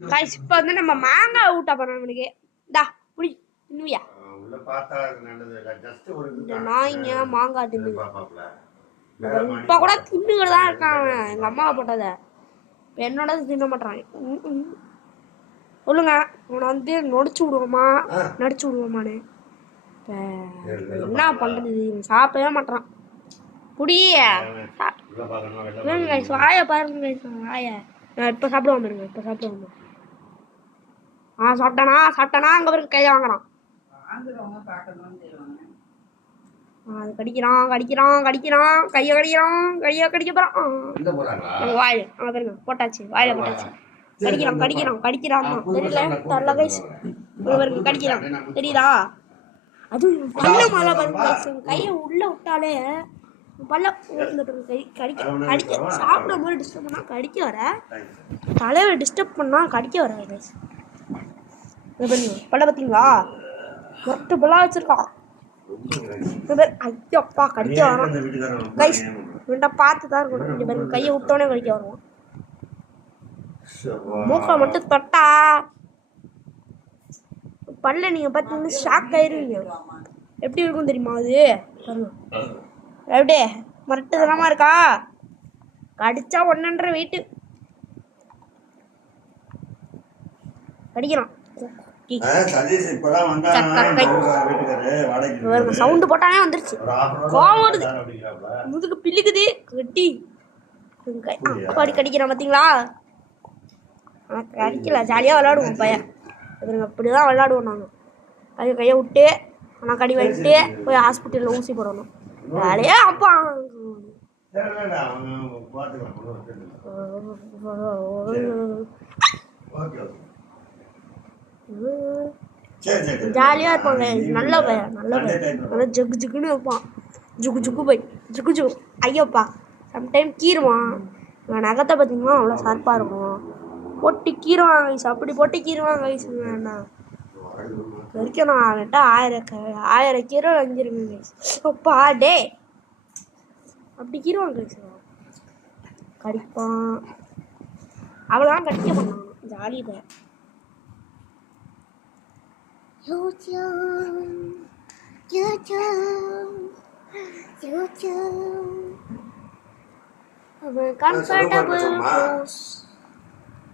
Guys இப்போ வந்து நம்ம மாங்காய் ஊட்ட போறோம் இவனுக்கு. டா புடி இன்னுயா. உள்ள பார்த்தா நல்லது இல்ல ஜஸ்ட் ஒரு இந்த நாய்ங்க மாங்காய் தின்னு. இப்ப கூட தின்னுகிட்டு தான் இருக்கான் எங்க அம்மாவை போட்டத. என்னோட தின்ன மாட்டான். சொல்லுங்க உன்னை வந்து நொடிச்சு விடுவோமா நடிச்சு விடுவோமான்னு. என்ன பண்றது சாப்பிடவே மாட்டான். புடிய வாய பாருங்க வாய. நான் இப்ப சாப்பிடுவோம் பாருங்க இப்ப சாப்பிடுவோம். சாப்பிட்டானா அங்க வரைக்கும் கையை வாங்குறான். அது கடிக்கிறான் கையை கடிக்க போறான் வாயில பாருங்க போட்டாச்சு வாயில போட்டாச்சு. கடிக்கிறான் தெரியல தரல கைஸ். கடிக்கிறான் தெரியுதா? அது பல்ல மழை பாருங்க கையை உள்ள விட்டாலே பல்ல கடிக்க சாப்பிடும் போது டிஸ்டர்ப் பண்ணா கடிக்க வர தலைவரை டிஸ்டர்ப் பண்ணா கடிக்க வர கைஸ். பல்ல பார்த்தீங்களா மொத்த பல்லா வச்சிருக்கான். ஐயோப்பா கடிக்க வரான் கைஸ். இவன்ட்ட பார்த்து தான் இருக்கணும். இங்க பாருங்க கையை விட்டோன்னே கடிக்க வருவான். மூக்கை மட்டும் தொட்டா பல்ல நீங்க பார்த்தீங்கன்னா ஷாக் ஆயிருவீங்க. எப்படி இருக்கும் தெரியுமா அது பாருங்க. எப்படியே மரட்டுதனமா இருக்கா? கடிச்சா 1.5 வெயிட்டு. சவுண்டு போட்டானே வந்துருச்சு. கோவம் வருது முதுகு பிள்ளைக்குது கட்டி. அப்பாடி கடிக்கிறான் பார்த்தீங்களா? கடிக்கல ஜாலியாக விளையாடுவோம் பையன். அப்படிதான் விளையாடுவோம் நாங்கள். கையை விட்டு ஆனால் கடி வாங்கிட்டு போய் ஹாஸ்பிட்டலில் ஊசி போடணும். ஜாலியா அப்பா ஜாலியா இருப்பாங்க. நல்ல பையன் நல்லா ஜுக்கு ஜுக்குன்னு இருப்பான். ஜுக்கு பை ஜுக்கு ஐயோப்பா சம்டைம் கீறுவான். நகத்தை பார்த்தீங்கன்னா அவ்வளோ ஷார்ப்பாக இருக்கும். போட்டு கீறுவாங்க கைஸ். அப்படி போட்டு கீறுவாங்க கைஸ். வரைக்கும் நான் அவன்கிட்ட 1000 கீரை வாங்கிருக்கேன் கைஸ். அப்பா டே அப்படி கீறுவாங்க கைஸ். கடிப்பான் அவ்வளோதான் கடிக்க மாட்டான். ஜாலி பையன்.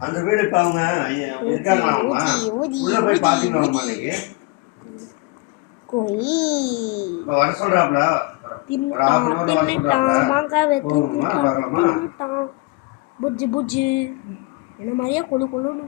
அந்த வீடு இப்ப அவங்க இருக்காங்களாமா உள்ள போய் பாத்தீங்களாமா இன்னைக்கு கோயி வர சொல்றாப்ல புஜ்ஜி என்ன மாதிரியா கொழு கொழுன்னு